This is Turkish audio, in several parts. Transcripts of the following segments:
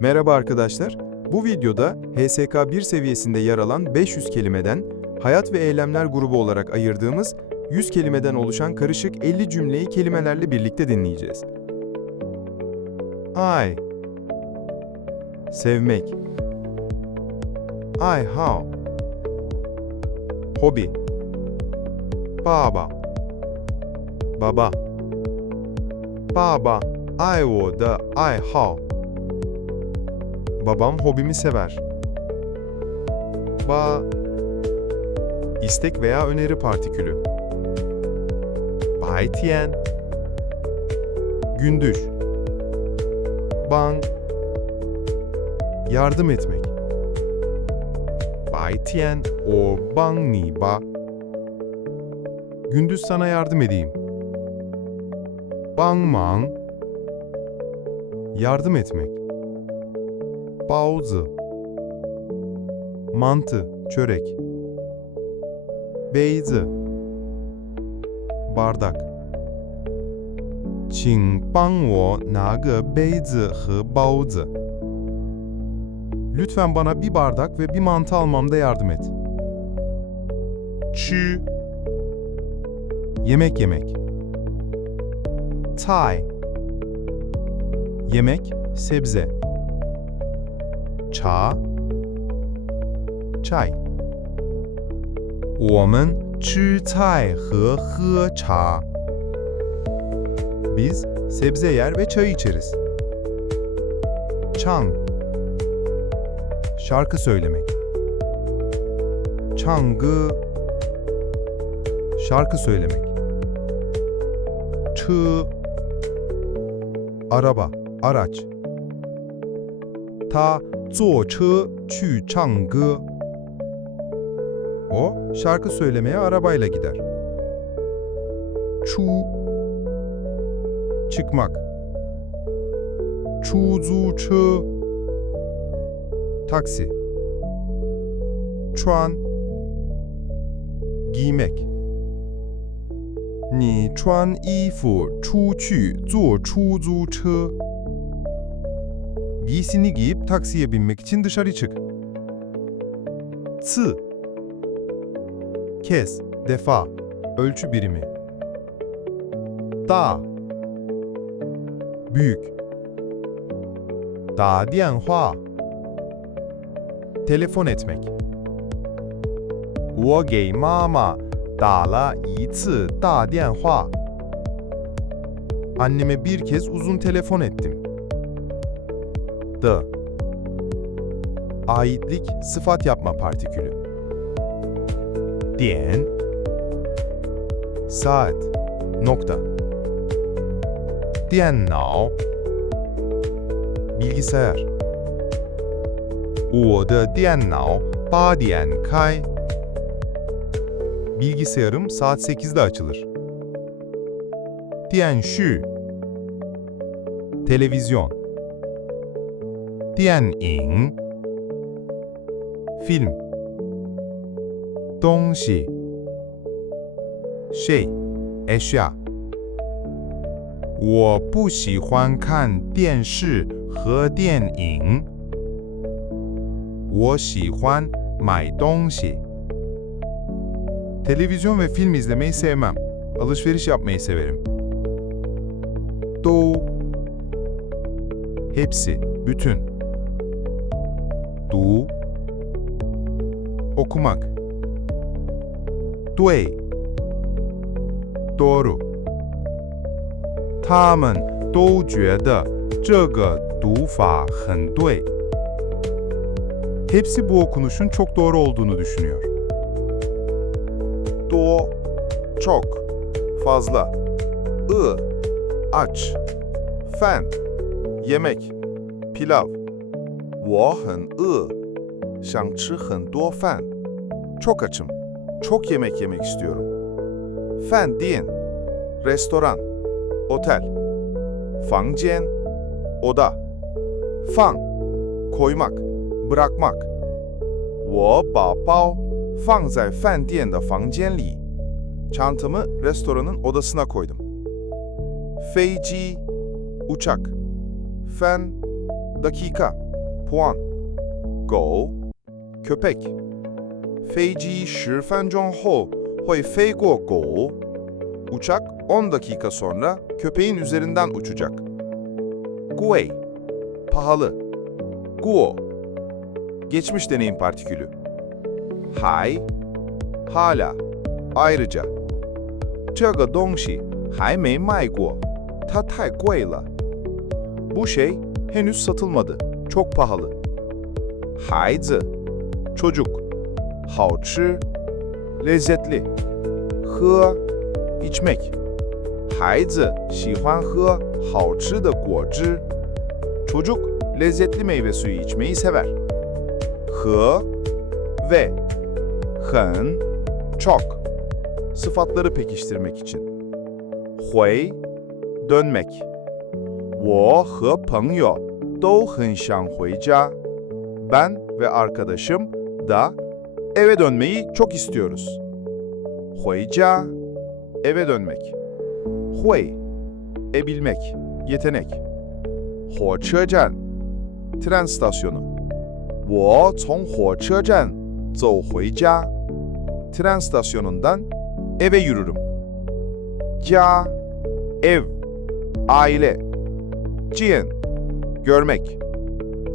Merhaba arkadaşlar. Bu videoda HSK 1 seviyesinde yer alan 500 kelimeden hayat ve eylemler grubu olarak ayırdığımız 100 kelimeden oluşan karışık 50 cümleyi kelimelerle birlikte dinleyeceğiz. I. Sevmek. I how. Hobi. Baba. Baba. Baba. I wo uh, I how. Babam hobimi sever. Ba istek veya öneri partikülü. Bai tian gündüz. Bang yardım etmek. Bai tian o bang ni ba gündüz sana yardım edeyim. Bang mang yardım etmek. Baozi Mantı, çörek Beyzi Bardak 请帮我拿个杯子和包子 Lütfen bana bir bardak ve bir mantı almamda yardım et. Çü Yemek yemek. Tay Yemek, sebze. 茶，çay。我们吃菜和喝茶。Biz sebze yer ve çay içeriz. Çang Şarkı söylemek. Çangı Şarkı söylemek. Çı Araba, araç. Ta 坐车去唱歌. O şarkı söylemeye arabayla gider. Çu çıkmak. Çuzuçı taksi. Çuan giymek. 你穿衣服出去坐出租车。 Giysini giyip taksiye binmek için dışarı çık. Sı Kes, defa, ölçü birimi. Da Büyük. Da dianhua Telefon etmek. 我给妈妈打了一次大电话。Anneme bir kez uzun telefon ettim. The Aitlik sıfat yapma partikülü. Diyen Saat Nokta Diannao Bilgisayar 我的电脑八点开 Bilgisayarım saat 8'de açılır. 电视 Televizyon 电影 film 东西 şey eşya 我不喜欢看电视和电影我喜欢买东西 Televizyon ve film izlemeyi sevmem. Alışveriş yapmayı severim. Do Hepsi, bütün. Okumak. Dui Doğru. 他们都觉得这个读法很对。Hepsi bu okunuşun çok doğru olduğunu düşünüyor. Do çok, fazla. I aç. Fen yemek, pilav. 我很饿，想吃很多饭。 Çok açım. Çok yemek yemek istiyorum. Fen diyen, restoran, otel. 房间 oda. Fang koymak, bırakmak. 我把包放在饭店的房间里。Çantamı restoranın odasına koydum. Feyci uçak. Fen dakika. puan.狗，köpek. 飞机十分钟后会飞过狗。Uçak 10 dakika sonra köpeğin üzerinden uçacak. 贵，pahalı. 过，geçmiş deneyim partikülü. 还，hala, ayrıca. 这个东西还没卖过，它太贵了。Bu şey henüz satılmadı. Çok pahalı. 孩子，çocuk. 好吃，lezzetli. 喝，içmek. 孩子喜欢喝好吃的果汁。Çocuk lezzetli meyve suyu içmeyi sever. 和 ve 很 çok sıfatları pekiştirmek için. 回 dönmek. 我和朋友都很想回家。Ben ve arkadaşım da Eve dönmeyi çok istiyoruz. Huayca, eve dönmek. Huay, ebilmek, yetenek. Huoçecan, tren stasyonu. Wo cong huoçecan zou huayca. Tren stasyonundan eve yürürüm. Ca, ev, aile. Jian, görmek.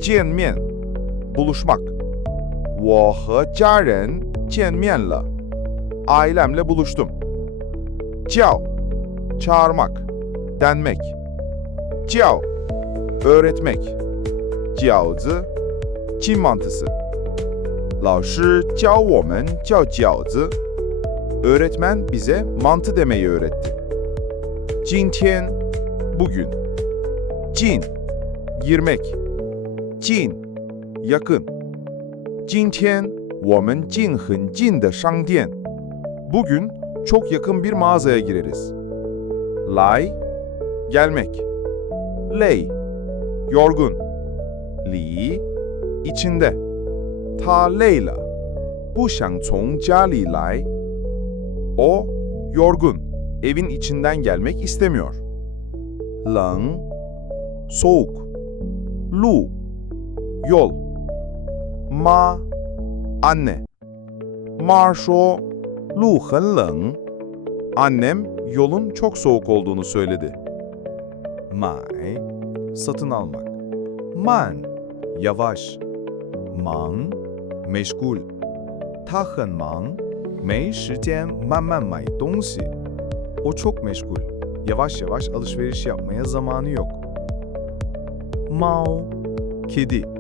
Jianmian, buluşmak. Wahjaren Cianmian'la. Ailemle buluştum. Ciao. Çağırmak. Denmek. Ciao. Öğretmek. Jiaozi. Çin mantısı. Öğretmen bize mantı demeyi öğretti. Bugün. Jin. Girmek. Jin. Yakın. 今天我们进很近的商店. Bugün çok yakın bir mağazaya gireriz. Lay gelmek. Ley yorgun. Li içinde. Ta Leyla. Bu 想从家里来. O yorgun. Evin içinden gelmek istemiyor. Lang soğuk. Lu yol. Ma anne. Ma 说路很冷. Annem yolun çok soğuk olduğunu söyledi. Mai satın almak. Man yavaş. Mang meşgul. 他很忙，没时间慢慢买东西。O çok meşgul. Yavaş yavaş alışveriş yapmaya zamanı yok. Mao, kedi.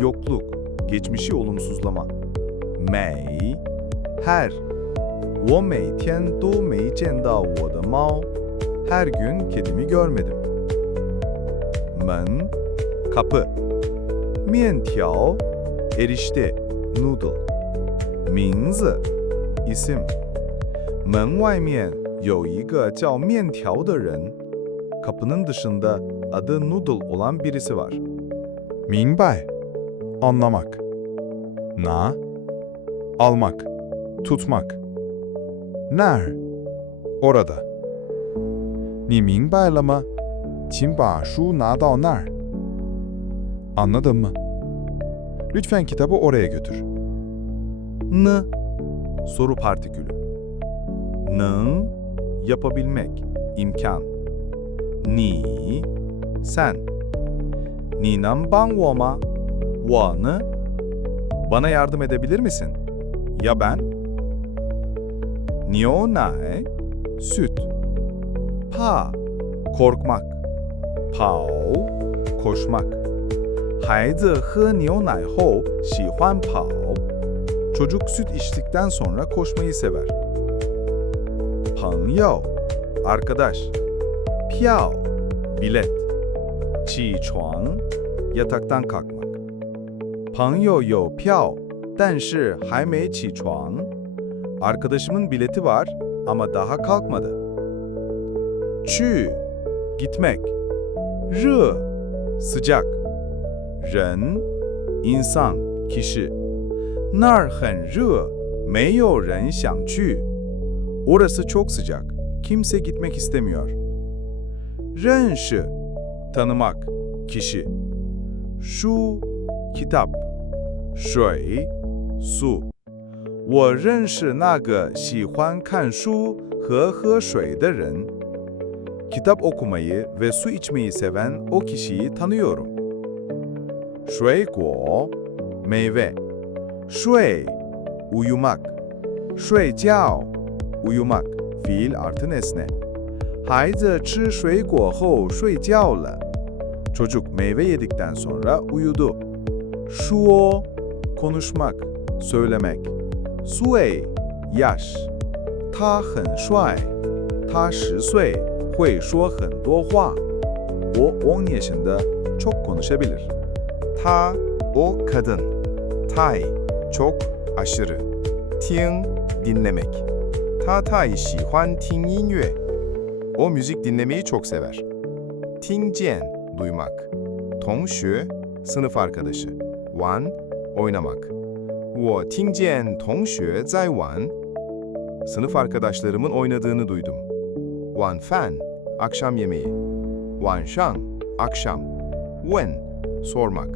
Mei, yokluk, geçmişi olumsuzlama. Mei, her. 我每天都没见到我的猫。Her gün kedimi görmedim. 门，kapı. 面条，erişte, noodle. 名字，isim. 门外面有一个叫面条的人。Kapının dışında adı noodle olan birisi var. 明白 ，anlamak. Na, almak, tutmak. Ner, orada. 你明白了吗？请把书拿到那儿。Anladın mı? Lütfen kitabı oraya götür. N, soru partikülü. Nın, yapabilmek, imkan. Ni, sen. Ni能帮我吗？ bu anı? Bana yardım edebilir misin? Ya ben? Nionae, süt. Pa, korkmak. Pao, koşmak. Haydi he nionai ho, şihuan pao. Çocuk süt içtikten sonra koşmayı sever. Pang arkadaş. Piao, bilet. Çi chuang, yataktan kalk. 朋友有票，但是还没起床。Arkadaşımın bileti var ama daha kalkmadı. 去, gitmek. 热, sıcak. 人 insan, kişi. 那儿很热，没有人想去。Orası çok sıcak. Kimse gitmek istemiyor. 认识 tanımak, kişi. 书 kitap 水 su 我认识那个喜欢看书和喝水的人. Kitap okumayı ve su içmeyi seven o kişiyi tanıyorum. 水果 meyve 睡 uyumak 睡觉 uyumak fiil artı nesne 孩子吃水果后睡觉了 çocuk meyve yedikten sonra uyudu Shuo konuşmak, söylemek. Sui yaş. Ta hen shuai. Ta shi sui hui shuo hen duo hua. O 10 yaşında çok konuşabilir. Ta o kadın. Tai çok aşırı. Ting dinlemek. Ta tai şi huan ting yin yue. O müzik dinlemeyi çok sever. Ting jian duymak. Tong shu sınıf arkadaşı. Wan, oynamak. 我听见同学在玩. Sınıf arkadaşlarımın oynadığını duydum. Wan fan, akşam yemeği. Wan shang, akşam. Wen, sormak.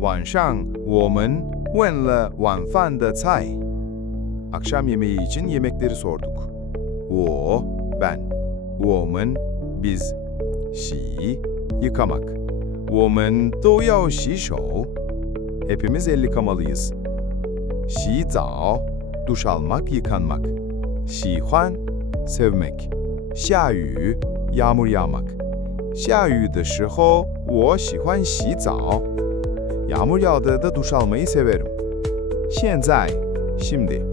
晚上我们问了晚饭的菜. Akşam yemeği için yemekleri sorduk. 我 ben, 我们 biz, 洗 yıkamak. 我们都要洗手. Hepimiz elli kamalıyız. Şi zao, duş almak, yıkanmak. Şi huan, sevmek. Xia yu, yağmur yağmak. Xia yu de shi hou, wo xi huan xi zao. Yağmur yağdığında duş almayı severim. Xianzai, şimdi.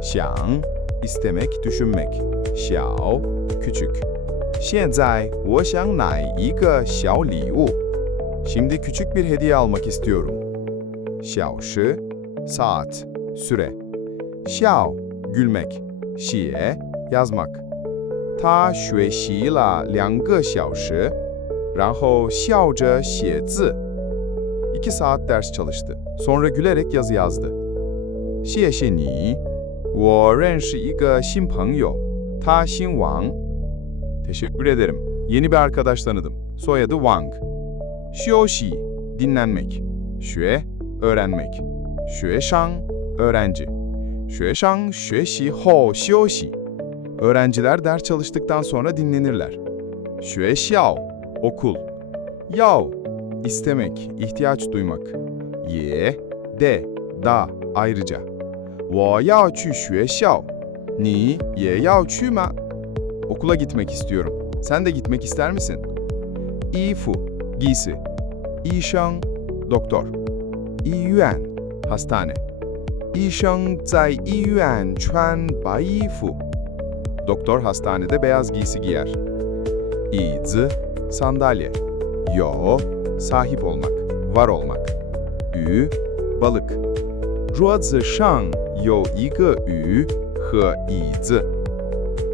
Xiang, istemek, düşünmek. Xiao, küçük. Xianzai, wo xiang nai yi ge xiao li wu. Şimdi küçük bir hediye almak istiyorum. Xiao saat, süre. Xiao, gülmek. Xie, yazmak. Ta xue xi la liang ge xiao ran hou xiao zhe xie zi. İki saat ders çalıştı. Sonra gülerek yazı yazdı. Xie xie ni, wo ren shi yi ge xin peng you, ta xin wang. Teşekkür ederim. Yeni bir arkadaş tanıdım. Soyadı Wang. Xiao xi, dinlenmek. Xue, öğrenmek. 学生 öğrenci. 学生学习后休息。Öğrenciler ders çalıştıktan sonra dinlenirler. 学校 okul. 要 istemek, ihtiyaç duymak. 也 de, da, ayrıca. 我要去学校，你也要去吗？Okula gitmek istiyorum. Sen de gitmek ister misin? 衣服 giysi. 医生 doktor. 医院 hastane. 医生在医院穿白衣服。Doktor hastanede beyaz giysi giyer. 椅子 sandalye. 有 sahip olmak, var olmak. 鱼 balık. 桌子上有一个鱼和椅子。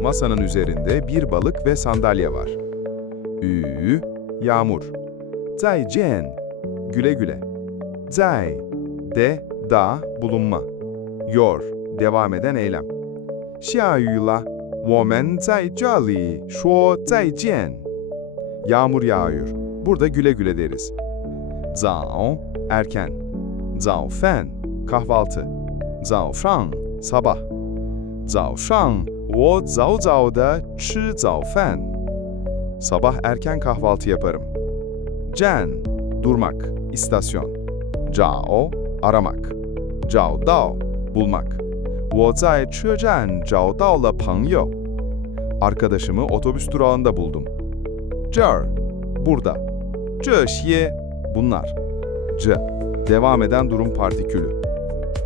Masanın üzerinde bir balık ve sandalye var. Ü, yağmur. 再见, güle güle. Zai, de, da, bulunma. Yor, devam eden eylem. Xiaoyula, women zai jali, shuo zai jian. Yağmur yağıyor. Burada güle güle deriz. Zao, erken. Zao fen, kahvaltı. Zao fang, sabah. Zao shang, wo zao zao da chi zao fen. Sabah erken kahvaltı yaparım. Jen, durmak, istasyon. Zhao aramak. Zhao Dao bulmak. Wo zai Chuozhan Zhao Dao le Pengyo. Arkadaşımı otobüs durağında buldum. Zhe burada. Zhe xie bunlar. Zhe devam eden durum partikülü.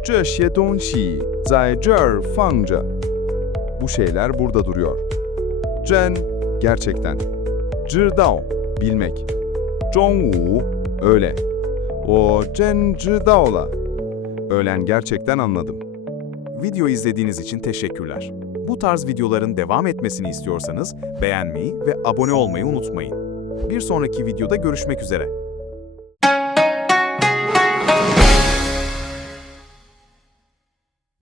Zhe xie dongxi zai zhe fangzhe. Bu şeyler burada duruyor. Zhen gerçekten. Zhi Dao bilmek. Zhongwu öyle. O cencı daola. Öğlen gerçekten anladım. Video izlediğiniz için teşekkürler. Bu tarz videoların devam etmesini istiyorsanız beğenmeyi ve abone olmayı unutmayın. Bir sonraki videoda görüşmek üzere.